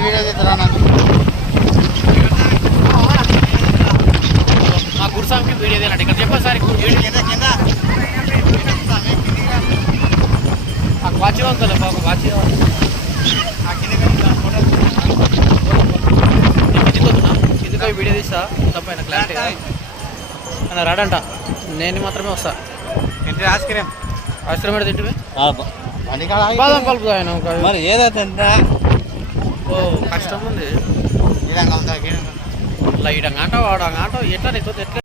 video తీస్తారా నాకు మా గురుస్వామికి వీడియో తీయాలంటే ఇక్కడ చెప్పండి సార్ వాచి వంకలు బాబు వాచి కిందికి వీడియో తీస్తా తప్పైన క్లారిటీ ఆయన రాడంట నేను మాత్రమే వస్తా ఇంటి ఐస్క్రీమ్ ఐస్క్రీమ్ ఎక్కడ తింటే బాదం కలుపుతా ఆయన మరి ఏదైతే ఓ కష్టం ఉంది ఇలా లైట్ అంగాట వాడు అంగాట ఎట్లా నీతో ఎట్లా